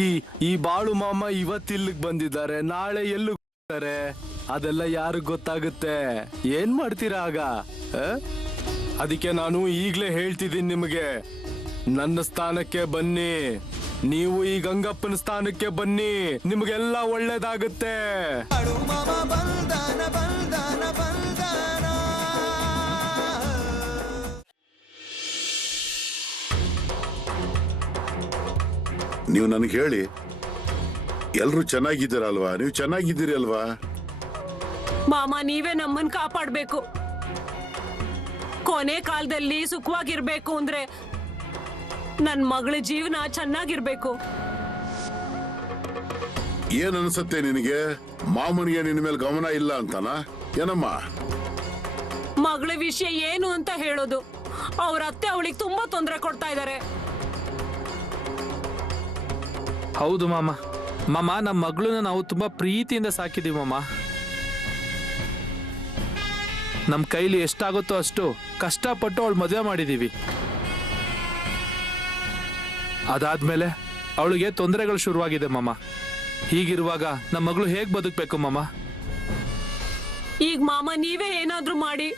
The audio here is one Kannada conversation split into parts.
ಈ ಈ ಬಾಳು ಮಾಮ ಇವತ್ತಿಲ್ಲಿಗೆ ಬಂದಿದ್ದಾರೆ, ನಾಳೆ ಎಲ್ಲೂ ಹೋಗ್ತಾರೆ, ಅದೆಲ್ಲ ಯಾರಿಗ್ ಗೊತ್ತಾಗುತ್ತೆ? ಏನ್ ಮಾಡ್ತೀರಾ ಆಗ? ಅದಕ್ಕೆ ನಾನು ಈಗ್ಲೇ ಹೇಳ್ತಿದ್ದೀನಿ ನಿಮಗೆ, ನನ್ನ ಸ್ಥಾನಕ್ಕೆ ಬನ್ನಿ, ನೀವು ಈ ಗಂಗಪ್ಪನ ಸ್ಥಾನಕ್ಕೆ ಬನ್ನಿ, ನಿಮಗೆಲ್ಲ ಒಳ್ಳೇದಾಗುತ್ತೆ. ನೀವು ನನಗೆ ಹೇಳಿ, ಎಲ್ರು ಚೆನ್ನಾಗಿದ್ದೀರಲ್ವಾ? ನೀವು ಚೆನ್ನಾಗಿದ್ದೀರಿ ಅಲ್ವಾ? ಮಾಮ, ನೀವೇ ನಮ್ಮನ್ ಕಾಪಾಡ್ಬೇಕು. ಕೊನೆ ಕಾಲದಲ್ಲಿ ಸುಖವಾಗಿರ್ಬೇಕು ಅಂದ್ರೆ ನನ್ ಮಗಳ ಜೀವನ ಚೆನ್ನಾಗಿರ್ಬೇಕು. ಏನ್ ಅನ್ಸತ್ತೆ ನಿನಗೆ? ಮಾಮನಿಗೆ ನಿನ್ನ ಮೇಲೆ ಗಮನ ಇಲ್ಲ ಅಂತನ? ಏನಮ್ಮ? ಮಗಳ ವಿಷಯ ಏನು ಅಂತ ಹೇಳೋದು? ಅವ್ರ ಅತ್ತೆ ಅವಳಿಗೆ ತುಂಬಾ ತೊಂದರೆ ಕೊಡ್ತಾ ಇದ್ದಾರೆ. ಹೌದು ಮಾಮ. ನಮ್ಮ ಮಗಳನ್ನ ನಾವು ತುಂಬಾ ಪ್ರೀತಿಯಿಂದ ಸಾಕಿದೀವಿ ಮಾಮ. ನಮ್ಮ ಕೈಲಿ ಎಷ್ಟಾಗುತ್ತೋ ಅಷ್ಟು ಕಷ್ಟಪಟ್ಟು ಅವಳು ಮದುವೆ ಮಾಡಿದೀವಿ. ಅದಾದ್ಮೇಲೆ ಅವಳಿಗೆ ತೊಂದರೆಗಳು ಶುರುವಾಗಿದೆ ಮಾಮ. ಹೀಗಿರುವಾಗ ನಮ್ಮ ಮಗಳು ಹೇಗ್ ಬದುಕಬೇಕು ಮಾಮ? ಈಗ ಮಾಮ ನೀವೇ ಏನಾದ್ರೂ ಮಾಡಿ.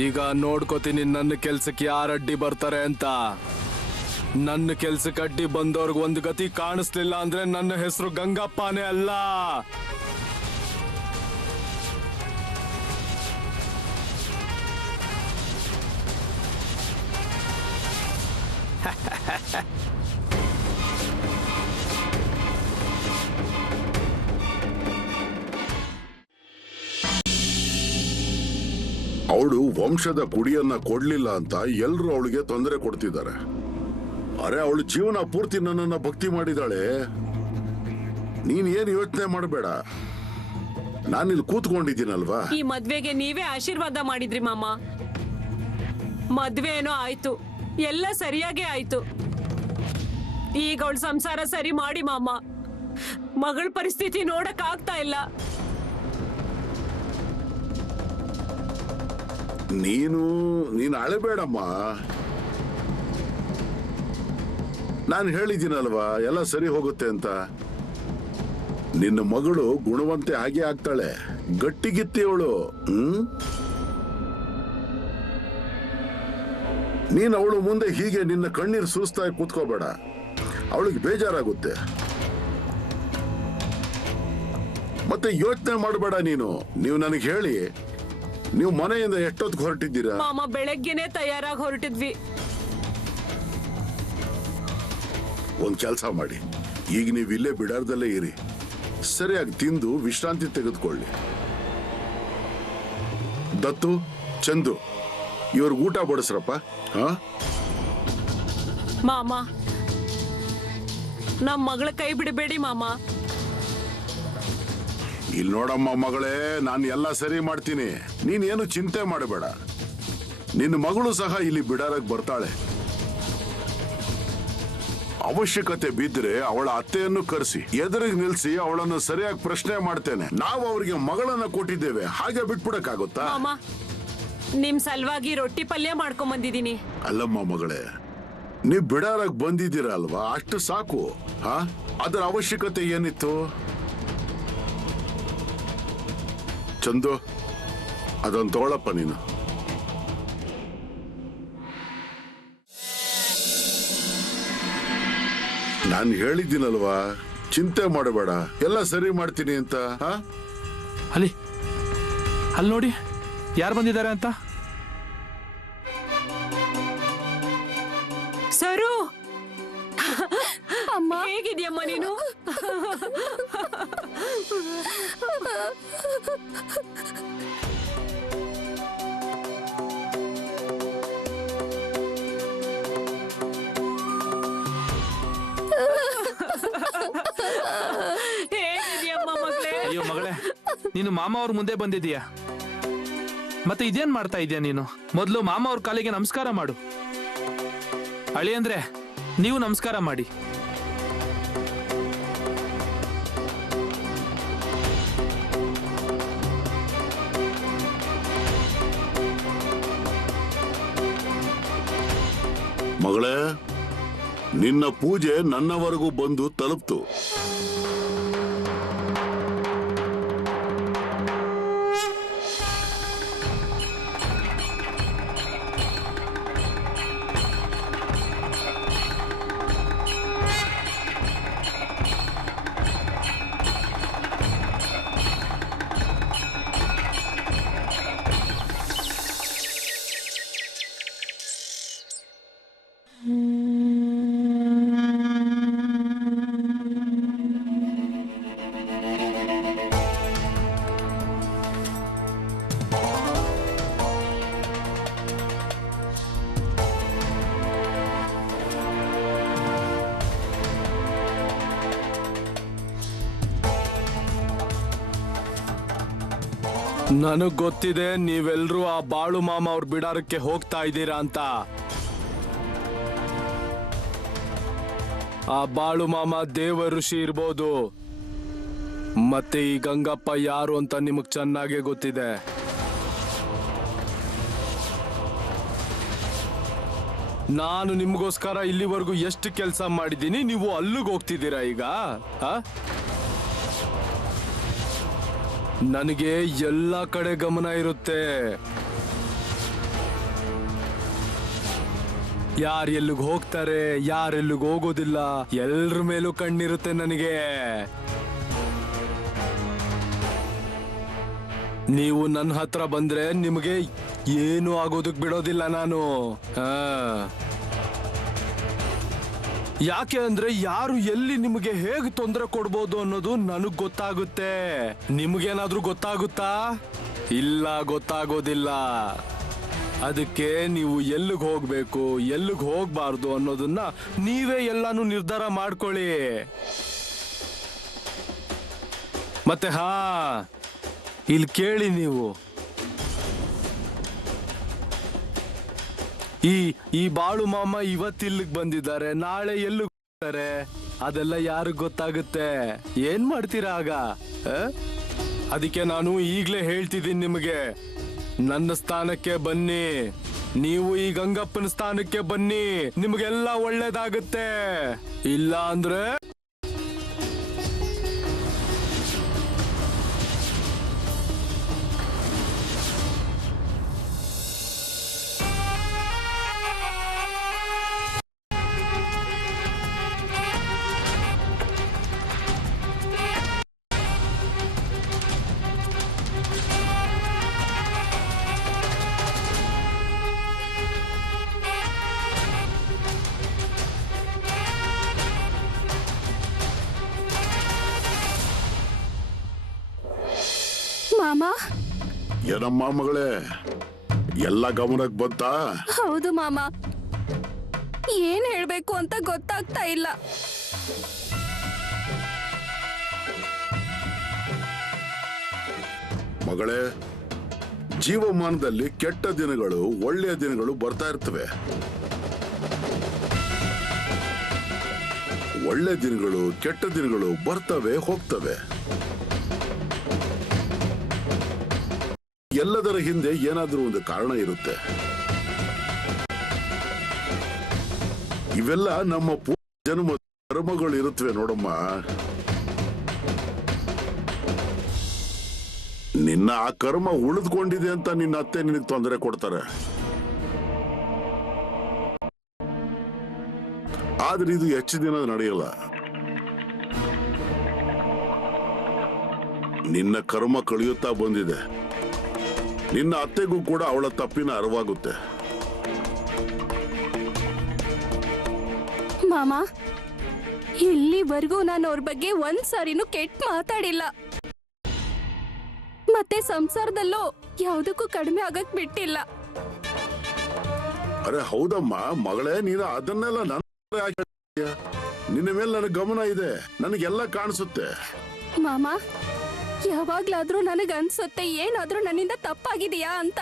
ಈಗ ನೋಡ್ಕೋತೀನಿ ನನ್ನ ಕೆಲ್ಸಕ್ಕೆ ಯಾರು ಅಡ್ಡಿ ಬರ್ತಾರೆ ಅಂತ. ನನ್ನ ಕೆಲ್ಸಕ್ಕೆ ಅಡ್ಡಿ ಬಂದವ್ರಿಗೆ ಒಂದು ಗತಿ ಕಾಣಿಸ್ಲಿಲ್ಲ ಅಂದ್ರೆ ನನ್ನ ಹೆಸರು ಗಂಗಪ್ಪನೇ ಅಲ್ಲ. ಅವಳು ವಂಶದ ಕುಡಿಯನ್ನ ಕೊಡ್ಲಿಲ್ಲ ಅಂತ ಎಲ್ರು ಅವಳಿಗೆ ತೊಂದರೆ ಕೊಡ್ತಿದ್ದಾರೆ. ಅರೆ, ಅವಳು ಜೀವನ ಪೂರ್ತಿ ನನ್ನನ್ನ ಭಕ್ತಿ ಮಾಡಿದಾಳೆ. ನೀನ್ ಏನ್ ಯೋಚನೆ ಮಾಡಬೇಡ, ನಾನಿಲ್ಲಿ ಕೂತ್ಕೊಂಡಿದ್ದೀನಲ್ವಾ. ಈ ಮದ್ವೆಗೆ ನೀವೇ ಆಶೀರ್ವಾದ ಮಾಡಿದ್ರಿ ಮಾಮ. ಮದ್ವೆ ಏನೋ ಆಯ್ತು, ಎಲ್ಲ ಸರಿಯಾಗೇ ಆಯ್ತು. ಈಗ ಅವಳ ಸಂಸಾರ ಸರಿ ಮಾಡಿ ಮಾಮ. ಮಗಳ ಪರಿಸ್ಥಿತಿ ನೋಡಕ್ ಆಗ್ತಾ ಇಲ್ಲ. ನೀನು ಅಳಬೇಡಮ್ಮ. ನಾನು ಹೇಳಿದ್ದೀನಲ್ವಾ ಎಲ್ಲ ಸರಿ ಹೋಗುತ್ತೆ ಅಂತ. ನಿನ್ನ ಮಗಳು ಗುಣವಂತೆ ಹಾಗೆ ಆಗ್ತಾಳೆ, ಗಟ್ಟಿಗಿತ್ತಿ ಅವಳು. ನೀನು ಅವಳು ಮುಂದೆ ಹೀಗೆ ನಿನ್ನ ಕಣ್ಣೀರು ಸೂಸ್ತಾಗಿ ಕೂತ್ಕೋಬೇಡ, ಅವಳಿಗೆ ಬೇಜಾರಾಗುತ್ತೆ. ಮತ್ತೆ ಯೋಚನೆ ಮಾಡಬೇಡ ನೀನು. ನೀವು ನನಗೆ ಹೇಳಿ, ನೀವು ಮನೆಯಿಂದ ಎಷ್ಟೊತ್ತಿಗೆ ಹೊರಟಿದ್ದೀರಾ? ಮಾಮ, ಬೆಳಗ್ಗೆನೆ ತಯಾರಾಗಿ ಹೊರಟಿದ್ವಿ. ಒಂದ್ ಕೆಲಸ ಮಾಡಿ, ಈಗ ನೀವು ಇಲ್ಲೇ ಬಿಡಾರ್ದಲ್ಲೇ ಇರಿ, ಸರಿಯಾಗಿ ತಿಂದು ವಿಶ್ರಾಂತಿ ತೆಗೆದುಕೊಳ್ಳಿ. ದತ್ತು, ಚಂದು, ಇವ್ರಿಗೆ ಊಟ ಬಡಿಸ್ರಪ್ಪ. ಮಾಮ, ನಮ್ಮ ಮಗಳ ಕೈ ಬಿಡಬೇಡಿ ಮಾಮ. ಇಲ್ಲಿ ನೋಡಮ್ಮ ಮಗಳೇ, ನಾನು ಎಲ್ಲ ಸರಿ ಮಾಡ್ತೀನಿ, ನೀನೇನು ಚಿಂತೆ ಮಾಡಬೇಡ. ನಿನ್ನ ಮಗಳು ಸಹ ಇಲ್ಲಿ ಬಿಡಾರಕ್ಕೆ ಬರ್ತಾಳೆ. ಅವಶ್ಯಕತೆ ಬಿದ್ದರೆ ಅವಳ ಅತ್ತೆಯನ್ನು ಕರೆಸಿ ಎದುರಿಗೆ ನಿಲ್ಸಿ ಅವಳನ್ನು ಸರಿಯಾಗಿ ಪ್ರಶ್ನೆ ಮಾಡ್ತೇನೆ. ನಾವು ಅವರಿಗೆ ಮಗಳನ್ನ ಕೊಟ್ಟಿದ್ದೇವೆ, ಹಾಗೆ ಬಿಟ್ಬಿಡಕ್ಕಾಗುತ್ತಾ? ಮಾಮ, ನಿಮ್ ಸಲುವಾಗಿ ರೊಟ್ಟಿ ಪಲ್ಯ ಮಾಡ್ಕೊಂಡ್ ಬಂದಿದ್ದೀನಿ. ಅಲ್ಲಮ್ಮ ಮಗಳೇ, ನೀವ್ ಬಿಡಾರಕ್ಕೆ ಬಂದಿದ್ದೀರಲ್ವಾ, ಅಷ್ಟು ಸಾಕು. ಅದರ ಅವಶ್ಯಕತೆ ಏನಿತ್ತು? ಚಂದು, ಅದೊಂದು ತಗೊಳಪ್ಪ ನೀನು. ನಾನು ಹೇಳಿದ್ದೀನಲ್ವಾ, ಚಿಂತೆ ಮಾಡಬೇಡ, ಎಲ್ಲ ಸರಿ ಮಾಡ್ತೀನಿ ಅಂತ. ಅಲ್ಲಿ ನೋಡಿ ಯಾರು ಬಂದಿದ್ದಾರೆ ಅಂತ. ಸರು, ಅಮ್ಮ ಹೇಗಿದ್ಯಮ್ಮ ನೀನು? ನೀನು ಮಾಮ ಅವ್ರ ಮುಂದೆ ಬಂದಿದೀಯಾ. ಮತ್ತೆ ಇದೇನ್ ಮಾಡ್ತಾ ಇದೀಯ ನೀನು? ಮೊದಲು ಮಾಮ ಅವ್ರ ಕಾಲಿಗೆ ನಮಸ್ಕಾರ ಮಾಡು. ಅಳಿ ಅಂದ್ರೆ ನೀವು ನಮಸ್ಕಾರ ಮಾಡಿ. ಮಗಳೇ, ನಿನ್ನ ಪೂಜೆ ನನ್ನವರೆಗೂ ಬಂದು ತಲುಪ್ತು. ನನಗ್ ಗೊತ್ತಿದೆ ನೀವೆಲ್ರೂ ಆ ಬಾಳು ಮಾಮ ಅವ್ರ ಬಿಡಾರಕ್ಕೆ ಹೋಗ್ತಾ ಇದ್ದೀರಾ ಅಂತ. ಆ ಬಾಳು ಮಾಮ ದೇವ ಋಷಿ ಇರ್ಬೋದು, ಮತ್ತೆ ಈ ಗಂಗಪ್ಪ ಯಾರು ಅಂತ ನಿಮಗ್ ಚೆನ್ನಾಗೇ ಗೊತ್ತಿದೆ. ನಾನು ನಿಮ್ಗೋಸ್ಕರ ಇಲ್ಲಿವರೆಗೂ ಎಷ್ಟು ಕೆಲಸ ಮಾಡಿದ್ದೀನಿ, ನೀವು ಅಲ್ಲಿಗೆ ಹೋಗ್ತಿದ್ದೀರಾ ಈಗ? ನನಗೆ ಎಲ್ಲ ಕಡೆ ಗಮನ ಇರುತ್ತೆ. ಯಾರು ಎಲ್ಲಿಗೆ ಹೋಗ್ತಾರೆ, ಯಾರೆಲ್ಲಿಗೆ ಹೋಗೋದಿಲ್ಲ, ಎಲ್ರ ಮೇಲೂ ಕಣ್ಣಿರುತ್ತೆ ನನಗೆ. ನೀವು ನನ್ನ ಹತ್ರ ಬಂದ್ರೆ ನಿಮಗೆ ಏನು ಆಗೋದಕ್ ಬಿಡೋದಿಲ್ಲ ನಾನು. ಯಾಕೆ ಅಂದ್ರೆ ಯಾರು ಎಲ್ಲಿ ನಿಮಗೆ ಹೇಗೆ ತೊಂದರೆ ಕೊಡ್ಬೋದು ಅನ್ನೋದು ನನಗ್ ಗೊತ್ತಾಗುತ್ತೆ. ನಿಮ್ಗೇನಾದ್ರೂ ಗೊತ್ತಾಗುತ್ತಾ? ಇಲ್ಲ, ಗೊತ್ತಾಗೋದಿಲ್ಲ. ಅದಕ್ಕೆ ನೀವು ಎಲ್ಲಿಗೆ ಹೋಗ್ಬೇಕು, ಎಲ್ಲಿಗೆ ಹೋಗ್ಬಾರ್ದು ಅನ್ನೋದನ್ನ ನೀವೇ ಎಲ್ಲಾನು ನಿರ್ಧಾರ ಮಾಡ್ಕೊಳ್ಳಿ. ಮತ್ತೆ ಇಲ್ಲಿ ಕೇಳಿ, ನೀವು ಈ ಬಾಳು ಮಾಮ ಇವತ್ತಿಲ್ಲಿಗೆ ಬಂದಿದ್ದಾರೆ, ನಾಳೆ ಎಲ್ಲಿ ಹೋಗ್ತಾರೆ ಅದೆಲ್ಲ ಯಾರಿಗ್ ಗೊತ್ತಾಗುತ್ತೆ? ಏನ್ ಮಾಡ್ತೀರಾ ಆಗ? ಅದಕ್ಕೆ ನಾನು ಈಗ್ಲೇ ಹೇಳ್ತಿದ್ದೀನಿ ನಿಮಗೆ, ನನ್ನ ಸ್ಥಾನಕ್ಕೆ ಬನ್ನಿ. ನೀವು ಈ ಗಂಗಪ್ಪನ ಸ್ಥಾನಕ್ಕೆ ಬನ್ನಿ, ನಿಮಗೆಲ್ಲ ಒಳ್ಳೇದಾಗುತ್ತೆ. ಇಲ್ಲ ಅಂದ್ರೆ ಮಾಮ. ಏನಮ್ಮ ಮಗಳೇ, ಎಲ್ಲ ಗಮನಕ್ಕೆ ಬಂತಾ? ಹೌದು ಮಾಮ, ಏನ್ ಹೇಳ್ಬೇಕು ಅಂತ ಗೊತ್ತಾಗ್ತಾ ಇಲ್ಲ. ಮಗಳೇ, ಜೀವಮಾನದಲ್ಲಿ ಕೆಟ್ಟ ದಿನಗಳು ಒಳ್ಳೆಯ ದಿನಗಳು ಬರ್ತಾ ಇರ್ತವೆ. ಒಳ್ಳೆ ದಿನಗಳು ಕೆಟ್ಟ ದಿನಗಳು ಬರ್ತವೆ ಹೋಗ್ತವೆ. ಎಲ್ಲದರ ಹಿಂದೆ ಏನಾದ್ರೂ ಒಂದು ಕಾರಣ ಇರುತ್ತೆ. ಇವೆಲ್ಲ ನಮ್ಮ ಜನ್ಮ ಕರ್ಮಗಳು ಇರುತ್ತವೆ ನೋಡಮ್ಮ. ನಿನ್ನ ಆ ಕರ್ಮ ಉಳಿದುಕೊಂಡಿದೆ ಅಂತ ನಿನ್ನ ಅತ್ತೆ ನಿನಗೆ ತೊಂದರೆ ಕೊಡ್ತಾರೆ. ಆದ್ರೆ ಇದು ಹೆಚ್ಚು ದಿನ ನಡೆಯಲ್ಲ. ನಿನ್ನ ಕರ್ಮ ಕಳೆಯುತ್ತಾ ಬಂದಿದೆ. ನಿನ್ನ ಅತ್ತೆಗೂ ಕೂಡ ಅವಳ ತಪ್ಪಿನ ಅರಿವಾಗುತ್ತೆ. ಮಾಮ, ಇಲ್ಲಿವರೆಗೂ ನಾನು ಅವ್ರ ಬಗ್ಗೆ ಒಂದ್ ಸಾರಿನೂ ಕೆಟ್ಟ ಮಾತಾಡಿಲ್ಲ. ಮತ್ತೆ ಸಂಸಾರದಲ್ಲೂ ಯಾವುದಕ್ಕೂ ಕಡಿಮೆ ಆಗಕ್ ಬಿಟ್ಟಿಲ್ಲ. ಅರೆ ಹೌದಮ್ಮ ಮಗಳೇ, ನೀನು ಅದನ್ನೆಲ್ಲ ನಿನ್ನ ಮೇಲೆ ನನಗೆ ಗಮನ ಇದೆ, ನನಗೆಲ್ಲ ಕಾಣಿಸುತ್ತೆ. ಮಾಮ, ಯಾವಾಗ್ಲಾದ್ರೂ ನನಗ್ ಅನ್ಸುತ್ತೆ ಏನಾದ್ರೂ ನನ್ನಿಂದ ತಪ್ಪಾಗಿದೆಯಾ ಅಂತ.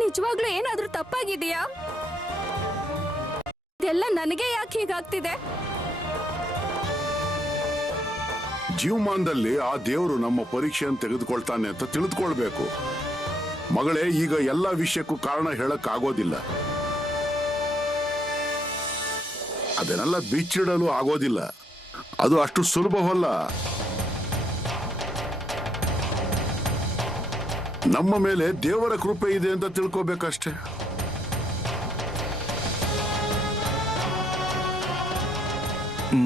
ನಿಜವಾಗ್ಲೂ ಏನಾದ್ರೂ ತಪ್ಪಾಗಿದೆಯಾ? ಇದೆಲ್ಲ ನನಗೆ ಯಾಕೆ ಹೀಗಾಗ್ತಿದೆ? ಜೀವಮಾನದಲ್ಲಿ ಆ ದೇವರು ನಮ್ಮ ಪರೀಕ್ಷೆಯನ್ನು ತೆಗೆದುಕೊಳ್ತಾನೆ ಅಂತ ತಿಳಿದುಕೊಳ್ಬೇಕು. ಮಗಳೇ, ಈಗ ಎಲ್ಲ ವಿಷಯಕ್ಕೂ ಕಾರಣ ಹೇಳಕ್ ಆಗೋದಿಲ್ಲ. ಅದನ್ನೆಲ್ಲ ಬಿಚ್ಚಿಡಲು ಆಗೋದಿಲ್ಲ. ಅದು ಅಷ್ಟು ಸುಲಭವಲ್ಲ. ನಮ್ಮ ಮೇಲೆ ದೇವರ ಕೃಪೆ ಇದೆ ಅಂತ ತಿಳ್ಕೋಬೇಕಷ್ಟೇ.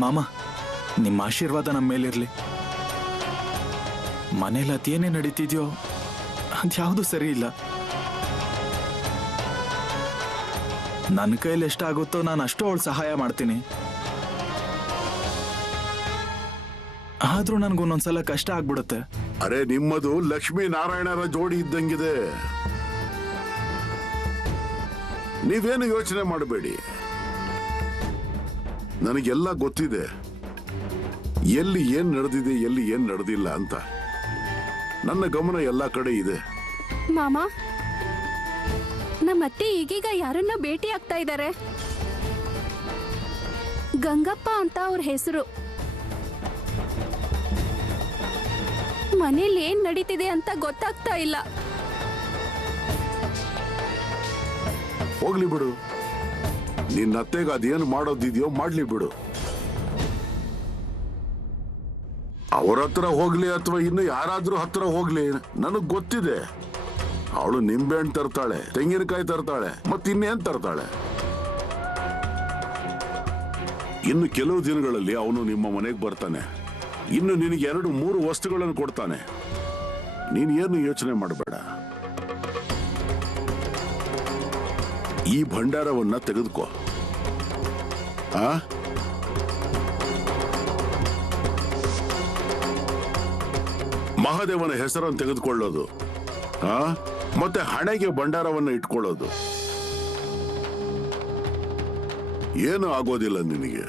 ಮಾಮ, ನಿಮ್ಮ ಆಶೀರ್ವಾದ ನಮ್ಮ ಮೇಲಿರ್ಲಿ. ಮನೇಲಿ ಅದೇನೇ ನಡೀತಿದ್ಯೋ ಅದ್ಯಾವುದು ಸರಿ ಇಲ್ಲ. ನನ್ನ ಕೈಲಿ ಎಷ್ಟಾಗುತ್ತೋ ನಾನು ಅಷ್ಟು ಅವಳು ಸಹಾಯ ಮಾಡ್ತೀನಿ. ಆದ್ರೂ ನನ್ಗೊಂದೊಂದ್ಸಲ ಕಷ್ಟ ಆಗ್ಬಿಡುತ್ತೆ. ಅರೆ, ನಿಮ್ಮದು ಲಕ್ಷ್ಮೀ ನಾರಾಯಣರ ಜೋಡಿ ಇದ್ದಂಗಿದೆ. ನೀವೇನು ಯೋಚನೆ ಮಾಡಬೇಡಿ. ನನಗೆಲ್ಲ ಗೊತ್ತಿದೆ, ಎಲ್ಲಿ ಏನ್ ನಡೆದಿದೆ, ಎಲ್ಲಿ ಏನ್ ನಡೆದಿಲ್ಲ ಅಂತ. ನನ್ನ ಗಮನ ಎಲ್ಲ ಕಡೆ ಇದೆ. ಮಾಮ, ನಮ್ಮತ್ತೆ ಈಗೀಗ ಯಾರನ್ನ ಭೇಟಿ ಆಗ್ತಾ ಇದ್ದಾರೆ. ಗಂಗಪ್ಪ ಅಂತ ಅವ್ರ ಹೆಸರು. ಮನೇಲಿ ಏನ್ ನಡೀತಿದೆ ಅಂತ ಗೊತ್ತಾಗ್ತಾ ಇಲ್ಲ. ಹೋಗ್ಲಿ ಬಿಡು, ನಿನ್ನ ಅತ್ತೆಗೆ ಅದೇನು ಮಾಡೋದಿದೆಯೋ ಮಾಡ್ಲಿ ಬಿಡು. ಅವ್ರ ಹತ್ರ ಹೋಗ್ಲಿ ಅಥವಾ ಇನ್ನು ಯಾರಾದ್ರೂ ಹತ್ರ ಹೋಗ್ಲಿ, ನನಗ್ ಗೊತ್ತಿದೆ. ಅವಳು ನಿಂಬೆಹಣ್ಣು ತರ್ತಾಳೆ, ತೆಂಗಿನಕಾಯಿ ತರ್ತಾಳೆ, ಮತ್ತಿನ್ನೇನ್ ತರ್ತಾಳೆ. ಇನ್ನು ಕೆಲವು ದಿನಗಳಲ್ಲಿ ಅವನು ನಿಮ್ಮ ಮನೆಗೆ ಬರ್ತಾನೆ. ಇನ್ನು ನಿನಗೆ 2-3 ವಸ್ತುಗಳನ್ನು ಕೊಡ್ತಾನೆ. ನೀನ್ ಏನು ಯೋಚನೆ ಮಾಡಬೇಡ. ಈ ಭಂಡಾರವನ್ನ ತೆಗೆದುಕೋ. ಮಹಾದೇವನ ಹೆಸರನ್ನು ತೆಗೆದುಕೊಳ್ಳೋದು, ಮತ್ತೆ ಹಣೆಗೆ ಭಂಡಾರವನ್ನು ಇಟ್ಕೊಳ್ಳೋದು. ಏನು ಆಗೋದಿಲ್ಲ ನಿನಗೆ.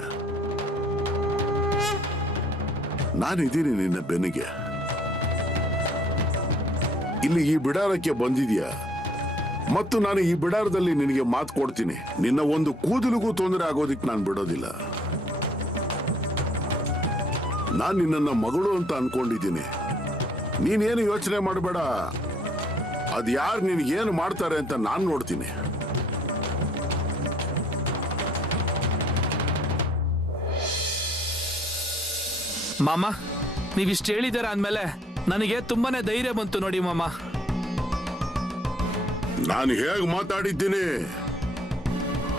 ನಾನಿದ್ದೀನಿ ನಿನ್ನ ಬೆನ್ನಿಗೆ. ಇಲ್ಲಿ ಈ ಬಿಡಾರಕ್ಕೆ ಬಂದಿದ್ಯಾ, ಮತ್ತು ನಾನು ಈ ಬಿಡಾರದಲ್ಲಿ ನಿನಗೆ ಮಾತು ಕೊಡ್ತೀನಿ. ನಿನ್ನ ಒಂದು ಕೂದಲಿಗೂ ತೊಂದರೆ ಆಗೋದಿಕ್ ನಾನು ಬಿಡೋದಿಲ್ಲ. ನಾನು ನಿನ್ನ ಮಗಳು ಅಂತ ಅನ್ಕೊಂಡಿದ್ದೀನಿ. ನೀನೇನು ಯೋಚನೆ ಮಾಡಬೇಡ. ಅದು ಯಾರು ನಿನಗೇನು ಮಾಡ್ತಾರೆ ಅಂತ ನಾನು ನೋಡ್ತೀನಿ. ಮಾಮ, ನೀವಿಷ್ಟು ಹೇಳಿದಾರ ಅಂದ್ಮೇಲೆ ನನಗೆ ತುಂಬಾನೇ ಧೈರ್ಯ ಬಂತು ನೋಡಿ ಮಾಮ. ನಾನು ಹೇಗೆ ಮಾತಾಡಿದ್ದೀನಿ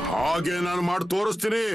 ಹಾಗೆ ನಾನು ಮಾಡಿ ತೋರಿಸ್ತೀನಿ.